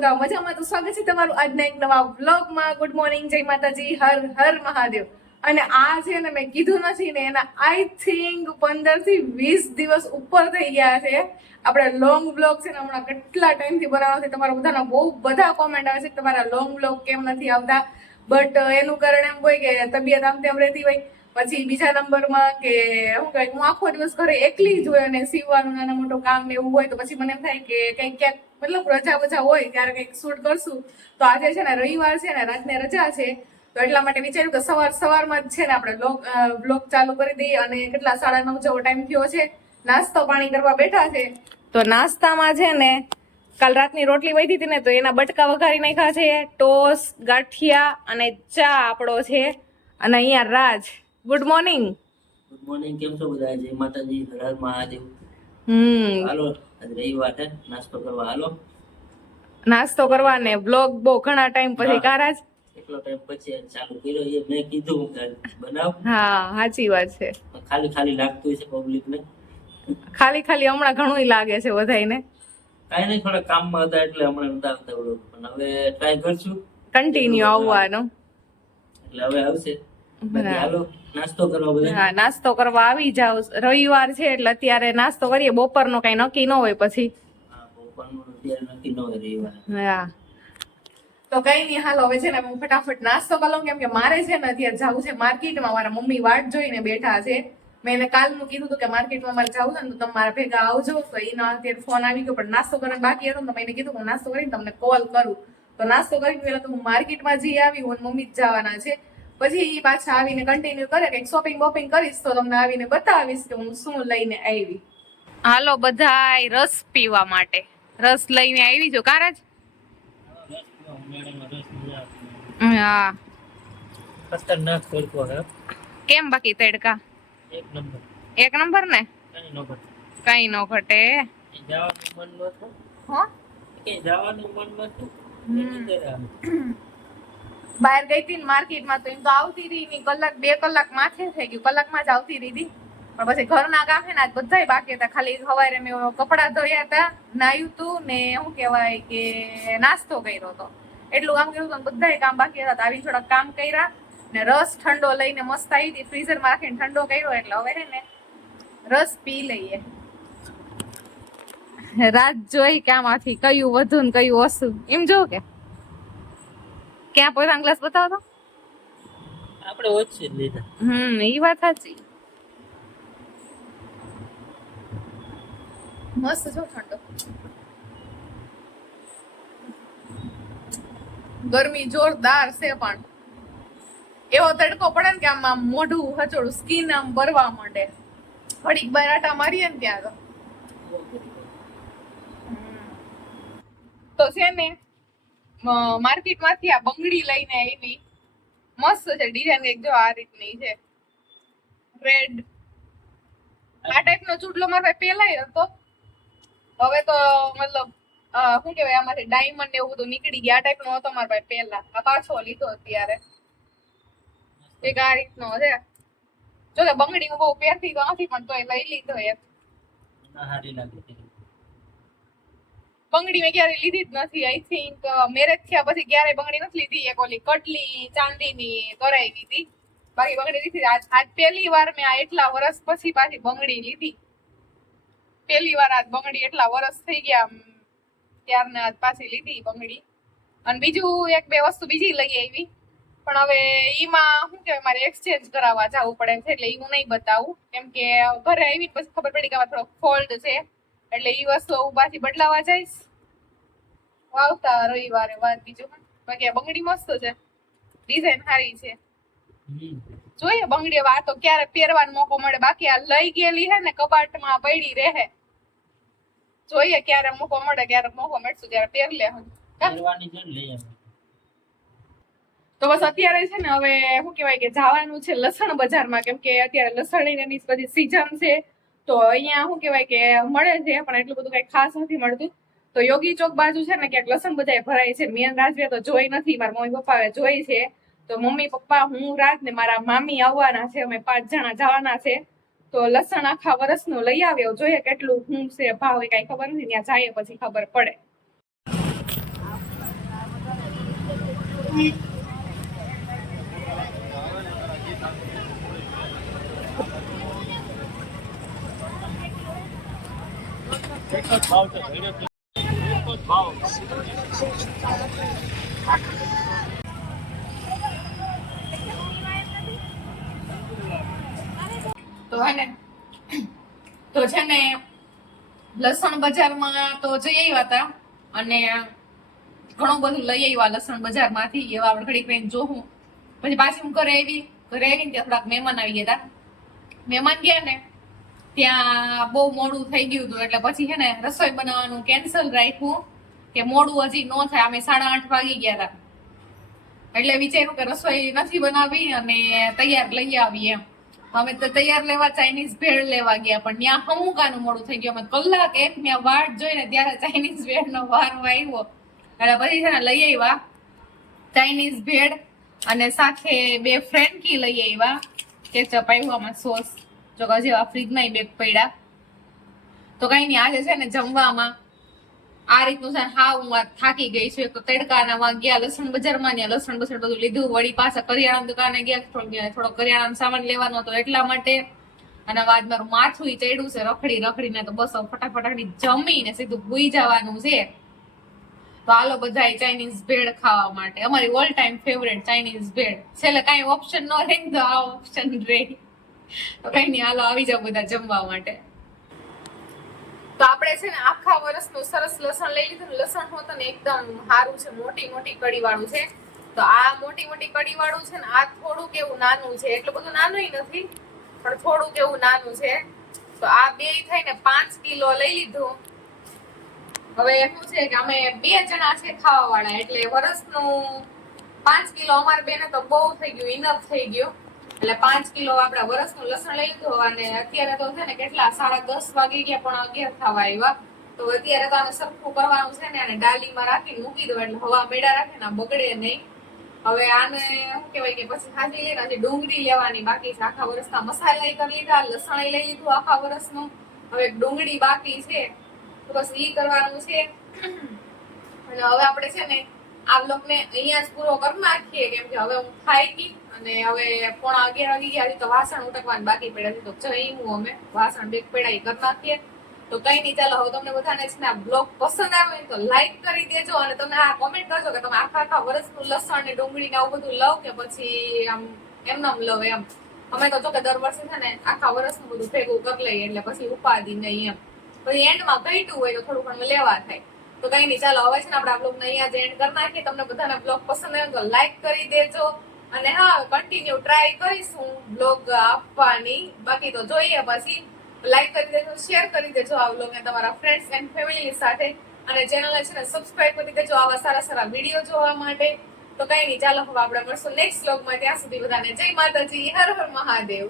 બધા મજામાં? તો સ્વાગત છે તમારું આજના એક નવા વ્લોગમાં. ગુડ મોર્નિંગ, જય માતાજી, હર હર મહાદેવ. અને આ છે ને મેં કીધું નથી ને એના આઈ થિંક 15 થી 20 દિવસ ઉપર થઈ ગયા છે. આપણે લોંગ બ્લોગ છે ને હમણાં કેટલા ટાઈમથી બનાવવા છે. તમારા બધાના બહુ બધા કોમેન્ટ આવે છે કે તમારા લોંગ બ્લોગ કેમ નથી આવતા. બટ એનું કારણ એમ હોય કે તબિયત આમ તેમ રહેતી હોય. પછી બીજા નંબરમાં કે શું કહે, હું આખો દિવસ ઘરે એકલી જ હોય અને સીવવાનું નાના મોટું કામ ને એવું હોય તો પછી મને એમ થાય કે કંઈક ક્યાંક મતલબ રજા બજા હોય ત્યારે કંઈક શૂટ કરશું. તો આજે છે ને રવિવાર છે ને રાતને રજા છે, તો એટલા માટે વિચાર્યું કે સવારમાં જ છે ને આપણે બ્લોગ ચાલુ કરી દઈએ. અને કેટલા 9:30 જેવો ટાઈમ થયો છે, નાસ્તો પાણી કરવા બેઠા છે. તો નાસ્તામાં છે ને કાલ રાતની રોટલી વધી હતી ને તો એના બટકા વઘારી નાખ્યા છે, ટોસ ગાંઠિયા અને ચા આપણો છે. અને અહીંયા Raj. Good morning. Good morning. કેમ છો બધા? જય માતાજી, હર હર મહાદેવ. હાલો, આજ રવિવાર છે, નાસ્તો કરવા હાલો. નાસ્તો કરવા ને બ્લોગ બહુ ઘણા ટાઈમ પછી કારાજ એટલો ટાઈમ પછી ચાલુ કર્યો. એ મેં કીધું કે બનાવ. હા, સાચી વાત છે. ખાલી ખાલી લાગતું છે પબ્લિક ને. ખાલી હમણાં ઘણું લાગે છે બધાયને. કાઈ નહીં, થોડા કામમાં હતા એટલે હમણાં નતા આવતા બ્લોગ, પણ હવે ટ્રાય કરશું કન્ટિન્યુ આવવાનો. એટલે હવે આવશે. બાકી હાલો નાસ્તો કરવા બધા. હા, નાસ્તો કરવા આવી જાવ. રવિવાર છે એટલે અત્યારે નાસ્તો કરીએ. બપોરનો કઈ નક્કી ન હોય પછી. હા, બપોરનું અત્યારે નક્કી ન હોય રવિવાર. હા, તો કઈ નહીં, હાલો હવે છે ને હું ફટાફટ નાસ્તો કરી લઉં, કેમ કે મારે છે ને અત્યારે જવું છે માર્કેટમાં. મારા મમ્મી વાટ જોઈને બેઠા છે. મેં એને કાલનું કીધું હતું કે માર્કેટમાં મારે જવું છે ને તો તમે મારા ભેગા આવજો. તો એનો અત્યારે ફોન આવી ગયો, પણ નાસ્તો કરવાનો બાકી હતો તો મેં એને કીધું હું નાસ્તો કરીને તમને કોલ કરું. તો નાસ્તો કરીને પેલા તો હું માર્કેટમાં જઈ આવી, હું મમ્મી જ જવાના છે. પછી પાછા આવીને કન્ટિન્યુ કરે કંઈક શોપિંગ બોપિંગ કરીશ તો તમને આવીને બતાવીશ કે હું શું લઈને આવી. હાલો બધાય રસ પીવા માટે. રસ લઈને આવી જો કારજ. હા, ખતરનાક તડકો હે. કેમ બાકી તડકા? એક નંબર ને. કઈ નો ઘટે. જવાનું મન નતું. હો કે જવાનું મન નતું. બહાર ગઈ હતી માર્કેટમાં તો એમ તો આવતી રહી ની કલાક 2 કલાક માથે થઈ ગયું. કલાકમાં જ આવતી રહી હતી. પણ પછી ઘરના કામ છે ને આજ બધાય બાકી હતા. ખાલી સવારે મેં કપડાં ધોયા હતા, નાહ્યું તું ને શું કહેવાય કે નાસ્તો કર્યો હતો. એટલું કામ કર્યું હતું, બધાય કામ બાકી હતા. આવી થોડાક કામ કર્યા ને રસ ઠંડો લઈને મસ્ત આવી હતી, ફ્રીઝરમાં રાખીને ઠંડો કર્યો. એટલે હવે છે ને રસ પી લઈએ. રાત જોઈ કે આમાંથી કયું વધુ ને કયું ઓછું એમ જો કે ક્યાં પોતાનો ગ્લાસ બતાવો તો. આપણે ઓછી જ લીધા. ઈ વાત સાચી. મસ્ત છો ઠંડો. ગરમી જોરદાર છે, પણ એવો તડકો પડે ને કે આમ મોઢું હચોડું, સ્કિન આમ બરવા માંડે. ઘડીક બાર આટા મારીએ ને ત્યાં તો છે ને માર્કેટમાંથી આ બંગડી લઈને આવી. મસ્ત છે ડિઝાઇન, એક જો આ રીતની છે, રેડ. આ ટાઈપનો ચૂડલો મારા પેલાય હતો. હવે તો મતલબ શું કહેવાય, આમાંથી ડાયમંડ એવું બધું નીકળી ગયા. આ ટાઈપનો હતો મારા ભાઈ પેલા. આ પાછો લીધો અત્યારે. એક આ રીતનો છે. જો કે બંગડી હું બહુ પહેરતી તો નથી, પણ તોય લઈ લીધો એક. સારી લાગે. બંગડી મેં ક્યારે લીધી જ નથી. આઈ થિંક મેરેજ થયા પછી ક્યારે બંગડી નથી લીધી. એક ઓલી કટલી ચાંદીની કરાઈ દીધી, બાકી બંગડી લીધી આજ પહેલી વાર મેં આ એટલા વર્ષ પછી પાછી બંગડી લીધી. પહેલી વાર આજ બંગડી એટલા વર્ષ થઈ ગયા ત્યારને આજ પાછી લીધી બંગડી. અને બીજું 1-2 વસ્તુ બીજી લઈ આવી, પણ હવે ઈમાં શું કહેવાય મારે એક્સચેન્જ કરાવવા જવું પડે છે. એટલે હું નહીં બતાવું, કેમ કે ઘરે આવી પછી ખબર પડી કે આમાં થોડો ફોલ્ટ છે. એટલે ઈ વસ્તુ હું પાછી બદલાવા જઈશ આવતા રવિવારે. વાત બીજું બાકી આ બંગડી મસ્ત છે, ડિઝાઇન સારી છે. જોઈએ બંગડી હવે આ તો ક્યારે પહેરવાનો મોકો મળે. બાકી આ લઈ ગયેલી હે ને કબાટમાં પડી રહે. જોઈએ ક્યારે મોકો મળે, ક્યારે મોકો મળશે ત્યારે પહેર લે. તો બસ અત્યારે છે ને હવે શું કહેવાય કે જવાનું છે લસણ બજારમાં, કેમ કે અત્યારે લસણની બધી સીઝન છે. તો અહીંયા શું કહેવાય કે મળે છે, પણ એટલું બધું કઈ ખાસ નથી મળતું. તો યોગી ચોક બાજુ છે ને ક્યાંક લસણ બજાર ભરાય છે. મેં રાજવે તો જોઈ નથી, મારા મમ્મી પપ્પાએ જોઈ છે. તો મમ્મી પપ્પા, હું, રાજ ને મારા મામી આવવાના છે. અમે 5 જણા જવાના છે. તો લસણ આખા વર્ષનું લઈ આવ્યો. જોઈએ કેટલું શું છે ભાવ, એ કઈ ખબર નથી. ત્યાં જઈએ પછી ખબર પડે. તો હે ને તો છે ને લસણ બજારમાં તો જઈ આવ્યા હતા અને ઘણું બધું લઈ આવ્યા લસણ બજારમાંથી. એવા આપણે ઘડીક રહીને જોવું. પછી પાછી હું ઘરે આવીને ત્યાં થોડાક મહેમાન આવી ગયા હતા. મહેમાન ગયા ને ત્યાં બહુ મોડું થઈ ગયું હતું એટલે પછી છે ને રસોઈ બનાવવાનું કેન્સલ રાખ્યું કે મોડું હજી ન થાય. અમે 8:30 વાગી ગયા હતા એટલે વિચાર્યું કે રસોઈ નથી બનાવી અને તૈયાર લઈ આવીએ એમ. અમે તો તૈયાર લેવા ચાઇનીઝ ભેળ લેવા ગયા પણ ત્યાં હમુકાનું મોડું થઈ ગયું. અમે કલાક એક ત્યાં વાટ જોઈને ત્યારે ચાઇનીઝ ભેળનો વારો આવ્યો એટલે પછી છે ને લઈ આવ્યા ચાઇનીઝ ભેળ અને સાથે 2 ફ્રેન્કી લઈ આવ્યા. કેચઅપ આવ્યું આમાં સોસ જો જેવા ફ્રીજમાં બેગ પડ્યા. તો કઈ નહીં આજે છે ને જમવામાં આ રીતનું છે. હા હું થાકી ગઈ છું. તો તડકાના ગયા લસણ બજારમાં ત્યાં લસણ બધું લીધું. વળી પાછા કરિયાણા દુકાને ગયા થોડો કરિયાણાનો સામાન લેવાનો હતો એટલા માટે. અને આજ મારું માથું ચડ્યું છે રખડીને તો બસ ફટાફટ જમીને સીધું ભૂઈ જવાનું છે. તો હાલો બધા ચાઇનીઝ ભેળ ખાવા માટે. અમારી ઓલ ટાઈમ ફેવરેટ ચાઇનીઝ ભેળ. છેલ્લે કઈ ઓપ્શન ન રહે તો આ ઓપ્શન રહે. તો કઈ નહીં હાલો આવી જાવ બધા જમવા માટે. તો આપણે છે ને આખા વર્ષનું સરસ લસણ લઈ લીધું. લસણ હોત ને એકદમ સારું છે. મોટી કડી વાળું છે. તો આ મોટી કડી વાળું છે ને આ થોડુંક એવું નાનું છે. એટલું બધું નાનું નથી પણ થોડુંક એવું નાનું છે. તો આ બે થઈને 5 કિલો લઈ લીધું. હવે શું છે કે અમે 2 જણા છે ખાવા વાળા એટલે વર્ષનું 5 કિલો અમારે બેને તો બહુ થઈ ગયું, ઇનફ થઈ ગયું. એટલે 5 કિલો આપડા વર્ષનું લસણ લઈ લીધું. અને અત્યારે તો છે ને કેટલા 10:30 વાગી ગયા પણ 11 થવા આવ્યા. તો અત્યારે તો આને સરખું કરવાનું છે ને અને ડાલીમાં રાખીને મૂકી દો એટલે હવા મેળા રાખે ને બગડે નહીં. હવે આને શું કહેવાય કે પછી ખાસી લઈને હજી ડુંગળી લેવાની બાકી છે. આખા વર્ષના મસાલા કરી લીધા, લસણ લઈ લીધું આખા વર્ષનું. હવે ડુંગળી બાકી છે તો બસ ઈ કરવાનું છે. અને હવે આપણે છે ને આ બ્લોગને અહીંયા જ પૂરો કરી નાખીએ કેમ કે હવે હું ખાઈ ગઈ અને હવે 11:15 વાગી ગયા. તો વાસણ ઉટકવાનું બાકી પડ્યા છે તો જઈશું અમે વાસણ બેગ પડાઈ કરી નાખીએ. તો કઈ નહીં ચાલો હવે તમને બધાને છે ને આ બ્લોગ પસંદ આવે તો લાઈક કરી દેજો અને તમે આ કોમેન્ટ કરજો કે તમે આખા વર્ષનું લસણ ને ડુંગળી ને આવું બધું લવ કે પછી આમ એમનામ લવ એમ. અમે તો જો કે દર વર્ષે છે ને આખા વર્ષનું બધું ભેગું કરી લઈએ એટલે પછી ઉપાધિ નહીં એમ. પછી એન્ડમાં ઘટ્યું હોય તો થોડું ઘણું લેવા થાય. તો કઈ નહીં ચાલો હવે છે ને આપણે આ બ્લોગને અહીંયા જ એન્ડ કરી નાખીએ. તમને બધાને બ્લોગ પસંદ આવે તો લાઈક કરી દેજો અને હા કન્ટિન્યુ ટ્રાય કરીશું બ્લોગ આપવાની. બાકી તો જોઈએ પછી લાઈક કરી દેજો, શેર કરી દેજો આ બ્લોગને તમારા ફ્રેન્ડ્સ એન્ડ ફેમિલી સાથે અને ચેનલને છે ને સબસ્ક્રાઇબ કરી દેજો આવા સારા વિડીયો જોવા માટે. તો કઈ નહીં ચાલો હવે આપણે મળશું નેક્સ્ટ બ્લોગમાં. ત્યાં સુધી બધાને જય માતાજી, હર હર મહાદેવ.